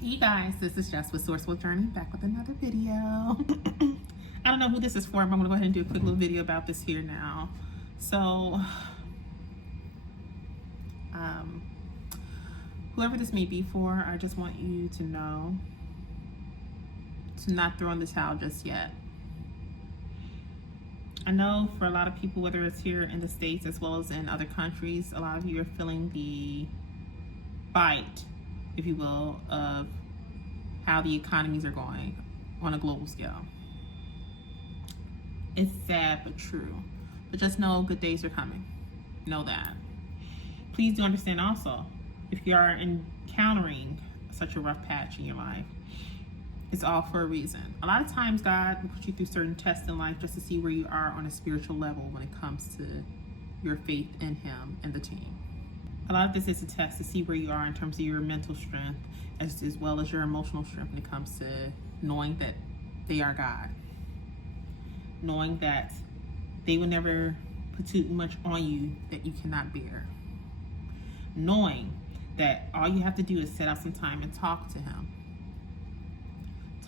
Hey guys, this is Jess with Sourceful Journey, back with another video. I don't know who this is for, but I'm gonna go ahead and do a quick little video about this here now. So, whoever this may be for, I just want you to know to not throw in the towel just yet. I know for a lot of people, whether it's here in the States as well as in other countries, a lot of you are feeling the bite, if you will, of how the economies are going on a global scale. It's sad but true. But just know good days are coming. Know that. Please do understand also, if you are encountering such a rough patch in your life, it's all for a reason. A lot of times God will put you through certain tests in life just to see where you are on a spiritual level when it comes to your faith in Him and the team. A lot of this is a test to see where you are in terms of your mental strength as well as your emotional strength when it comes to knowing that they are God. Knowing that they will never put too much on you that you cannot bear. Knowing that all you have to do is set out some time and talk to Him.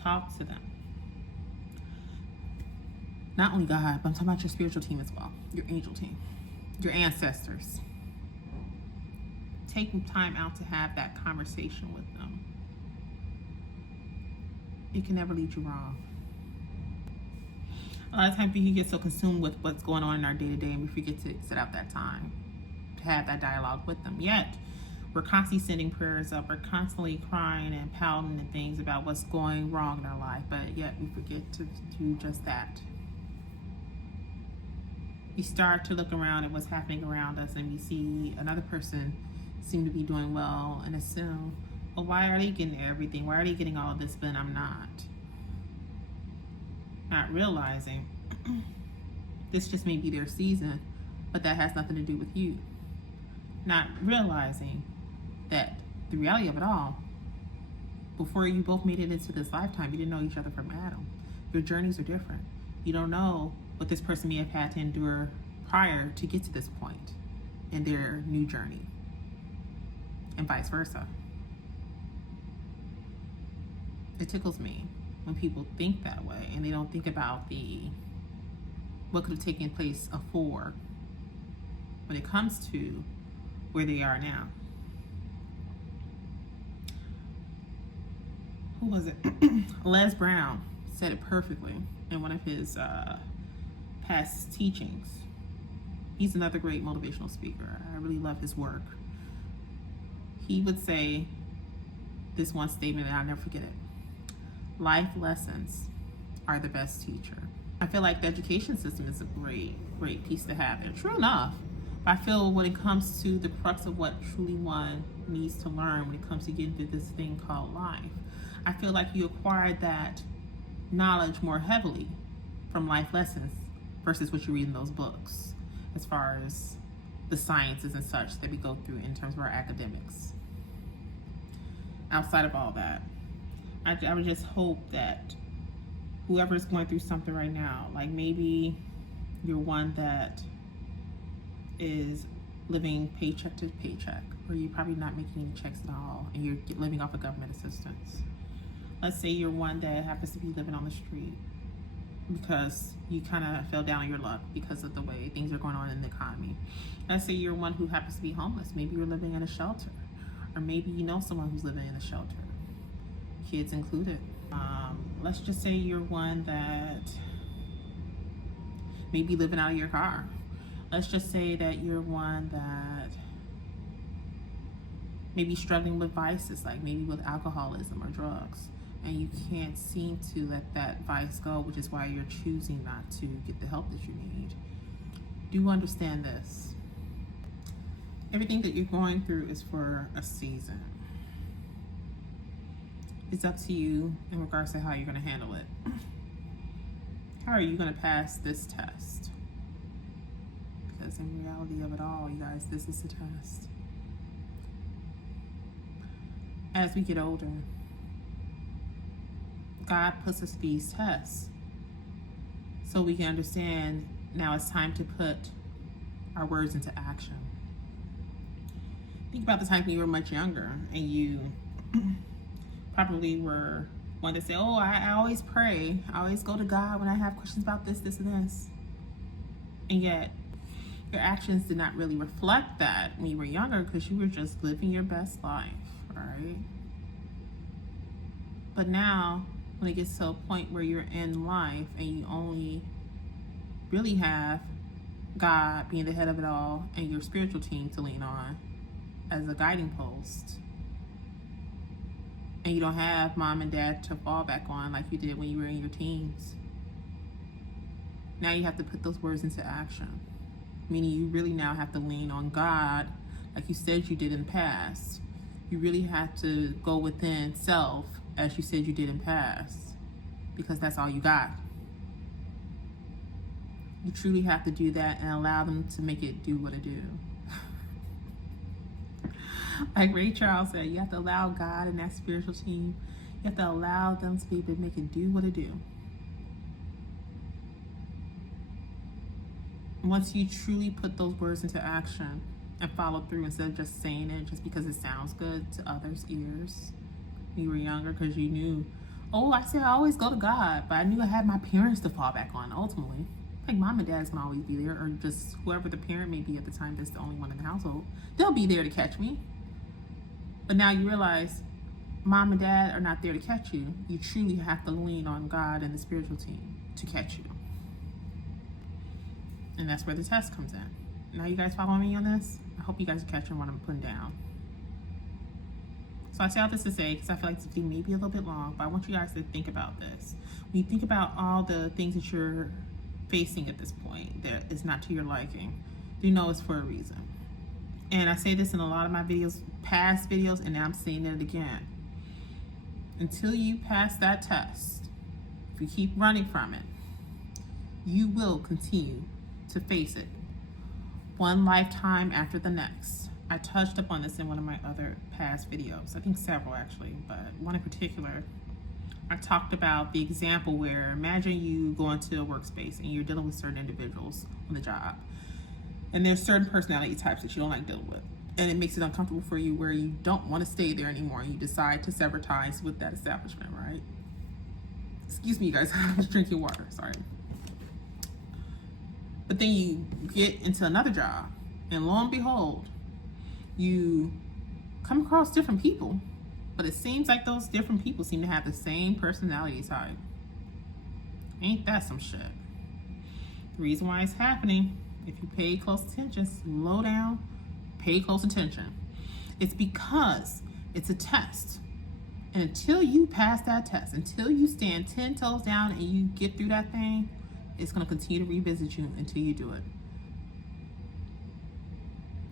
Talk to them. Not only God, but I'm talking about your spiritual team as well. Your angel team. Your ancestors. Take time out to have that conversation with them. It can never lead you wrong. A lot of times we can get so consumed with what's going on in our day-to-day and we forget to set out that time to have that dialogue with them. Yet, we're constantly sending prayers up. We're constantly crying and pouting and things about what's going wrong in our life, but yet we forget to do just that. We start to look around at what's happening around us and we see another person seem to be doing well and assume, well, why are they getting everything? Why are they getting all of this, but I'm not? Not realizing this just may be their season, but that has nothing to do with you. Not realizing that the reality of it all, before you both made it into this lifetime, you didn't know each other from Adam. Your journeys are different. You don't know what this person may have had to endure prior to get to this point in their new journey, and vice versa. It tickles me when people think that way and they don't think about what could have taken place afore when it comes to where they are now. Who was it? Les Brown said it perfectly in one of his past teachings. He's another great motivational speaker. I really love his work. He would say this one statement, and I'll never forget it. Life lessons are the best teacher. I feel like the education system is a great piece to have there. True enough. I feel when it comes to the crux of what truly one needs to learn when it comes to getting through this thing called life, I feel like you acquire that knowledge more heavily from life lessons versus what you read in those books, as far as the sciences and such that we go through in terms of our academics. Outside of all that, I would just hope that whoever is going through something right now, like maybe you're one that is living paycheck to paycheck, or you're probably not making any checks at all, and you're living off of government assistance. Let's say you're one that happens to be living on the street because you kind of fell down on your luck because of the way things are going on in the economy. Let's say you're one who happens to be homeless. Maybe you're living in a shelter, or maybe you know someone who's living in a shelter, kids included. Let's just say you're one that may be living out of your car. Let's just say that you're one that may be struggling with vices, like maybe with alcoholism or drugs, and you can't seem to let that vice go, which is why you're choosing not to get the help that you need. Do understand this. Everything that you're going through is for a season. It's up to you in regards to how you're going to handle it. How are you going to pass this test? Because in reality of it all, you guys, this is a test. As we get older, God puts us these tests so we can understand now it's time to put our words into action. Think about the time when you were much younger and you probably were one to say, oh, I always pray. I always go to God when I have questions about this, this, and this. And yet, your actions did not really reflect that when you were younger because you were just living your best life, right? But now, when it gets to a point where you're in life and you only really have God being the head of it all and your spiritual team to lean on as a guiding post, and you don't have mom and dad to fall back on like you did when you were in your teens, now you have to put those words into action. Meaning you really now have to lean on God like you said you did in the past. You really have to go within self as you said you did in the past, because that's all you got. You truly have to do that and allow them to make it do what it do. Like Ray Charles said, you have to allow God and that spiritual team, you have to allow them to be able to make it do what it do. Once you truly put those words into action and follow through instead of just saying it just because it sounds good to others' ears. When you were younger, because you knew, oh, I said I always go to God, but I knew I had my parents to fall back on ultimately. Like mom and dad's gonna always be there, or just whoever the parent may be at the time that's the only one in the household. They'll be there to catch me. But now you realize mom and dad are not there to catch you. You truly have to lean on God and the spiritual team to catch you. And that's where the test comes in. Now you guys following me on this? I hope you guys are catching what I'm putting down. So I say all this to say, because I feel like this video may be a little bit long, but I want you guys to think about this. When you think about all the things that you're facing at this point that is not to your liking, you know it's for a reason. And I say this in a lot of my videos, past videos, and now I'm saying it again. Until you pass that test, if you keep running from it, you will continue to face it one lifetime after the next. I touched upon this in one of my other past videos, I think several actually, but one in particular. I talked about the example where imagine you go into a workspace and you're dealing with certain individuals on the job, and there's certain personality types that you don't like dealing with, and it makes it uncomfortable for you where you don't want to stay there anymore. You decide to sever ties with that establishment, right? Excuse me, you guys, I was drinking water, sorry. But then you get into another job, and lo and behold, you come across different people, but it seems like those different people seem to have the same personality type. Ain't that some shit? The reason why it's happening, if you pay close attention, slow down, pay close attention. It's because it's a test. And until you pass that test, until you stand 10 toes down and you get through that thing, it's going to continue to revisit you until you do it.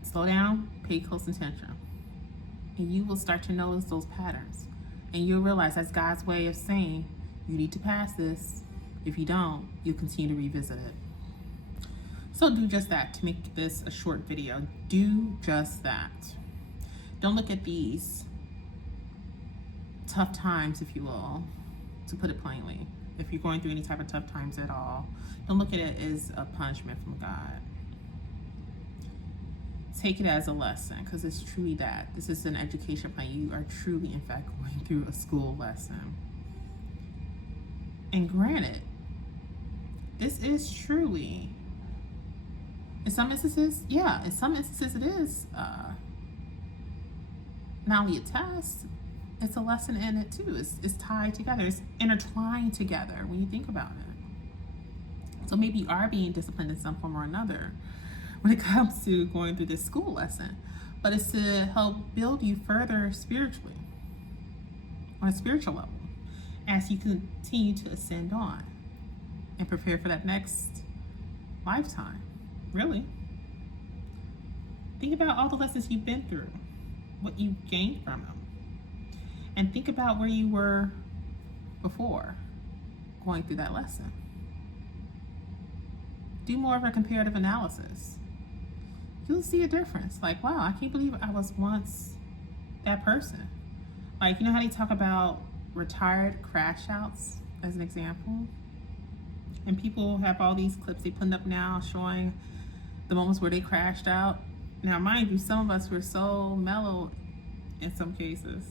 Slow down, pay close attention, and you will start to notice those patterns. And you'll realize that's God's way of saying, you need to pass this. If you don't, you'll continue to revisit it. So do just that. To make this a short video, do just that. Don't look at these tough times, if you will, to put it plainly. If you're going through any type of tough times at all, don't look at it as a punishment from God. Take it as a lesson, because it's truly that. This is an education plan. You are truly, in fact, going through a school lesson. And granted, this is truly, in some instances, yeah, in some instances it is not only a test, it's a lesson in it too. It's tied together. It's intertwined together when you think about it. So maybe you are being disciplined in some form or another when it comes to going through this school lesson, but it's to help build you further spiritually, on a spiritual level, as you continue to ascend on and prepare for that next lifetime. Really, think about all the lessons you've been through, what you gained from them, and think about where you were before going through that lesson. Do more of a comparative analysis. You'll see a difference. Like, wow, I can't believe I was once that person. Like, you know how they talk about retired crash outs as an example? And people have all these clips they put up now showing the moments where they crashed out. Now, mind you, some of us were so mellow in some cases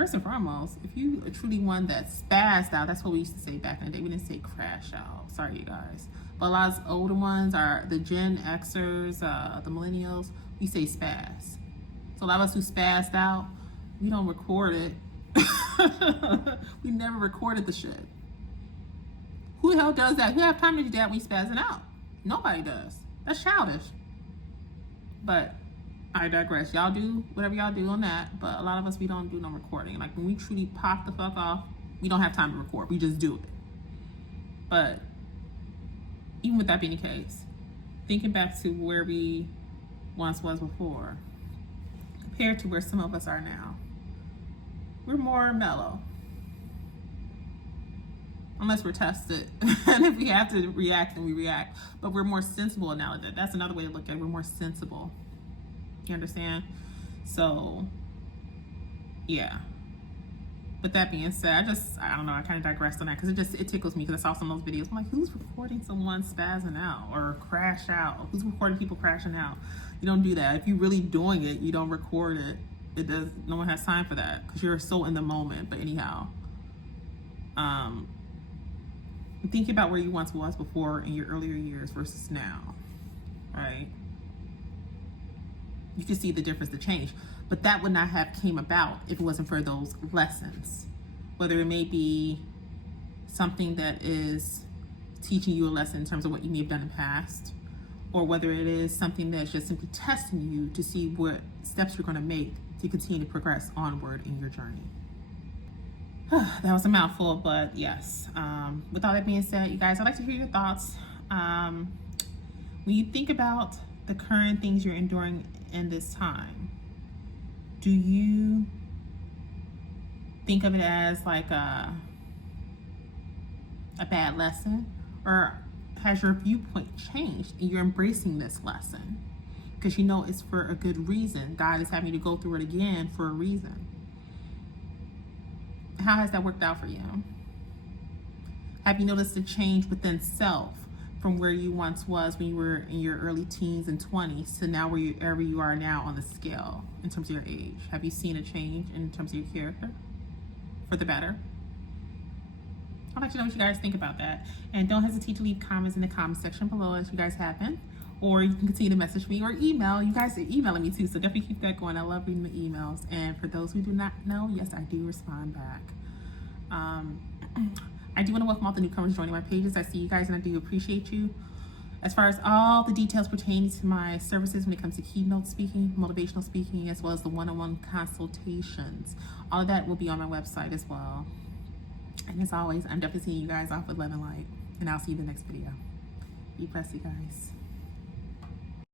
first and foremost, if you are truly one that spazzed out, that's what we used to say back in the day. We didn't say crash out. Sorry, you guys. But a lot of older ones are the Gen Xers, the millennials. We say spaz. So a lot of us who spazzed out, we don't record it. We never recorded the shit. Who the hell does that? Who have time to do that when we spazzing out? Nobody does. That's childish. But I digress. Y'all do whatever y'all do on that, but a lot of us, we don't do no recording. Like when we truly pop the fuck off, we don't have time to record. We just do it. But even with that being the case, thinking back to where we once was before, compared to where some of us are now, we're more mellow. Unless we're tested. And if we have to react, then we react. But we're more sensible now. That's another way to look at it. We're more sensible. You understand? So, yeah. With that being said, I don't know, I kind of digressed on that because it tickles me because I saw some of those videos. I'm like, who's recording someone spazzing out or crash out? Who's recording people crashing out? You don't do that. If you're really doing it, you don't record it. No one has time for that because you're so in the moment. But anyhow, thinking about where you once was before in your earlier years versus now, right? You can see the difference, the change. But that would not have came about if it wasn't for those lessons. Whether it may be something that is teaching you a lesson in terms of what you may have done in the past, or whether it is something that's just simply testing you to see what steps you're going to make to continue to progress onward in your journey. That was a mouthful, but yes. With all that being said, you guys, I'd like to hear your thoughts. When you think about the current things you're enduring in this time, do you think of it as like a bad lesson, or has your viewpoint changed and you're embracing this lesson because you know it's for a good reason? God is having you to go through it again for a reason. How has that worked out for you? Have you noticed a change within self from where you once was when you were in your early teens and 20s to now wherever you are now on the scale in terms of your age? Have you seen a change in terms of your character for the better? I'd like to know what you guys think about that. And don't hesitate to leave comments in the comment section below as you guys happen. Or you can continue to message me or email. You guys are emailing me too, so definitely keep that going. I love reading the emails. And for those who do not know, yes, I do respond back. I do want to welcome all the newcomers joining my pages. I see you guys and I do appreciate you. As far as all the details pertaining to my services when it comes to keynote speaking, motivational speaking, as well as the one-on-one consultations, all of that will be on my website as well. And as always, I'm definitely seeing you guys off with love and light. And I'll see you in the next video. Be blessed, you guys.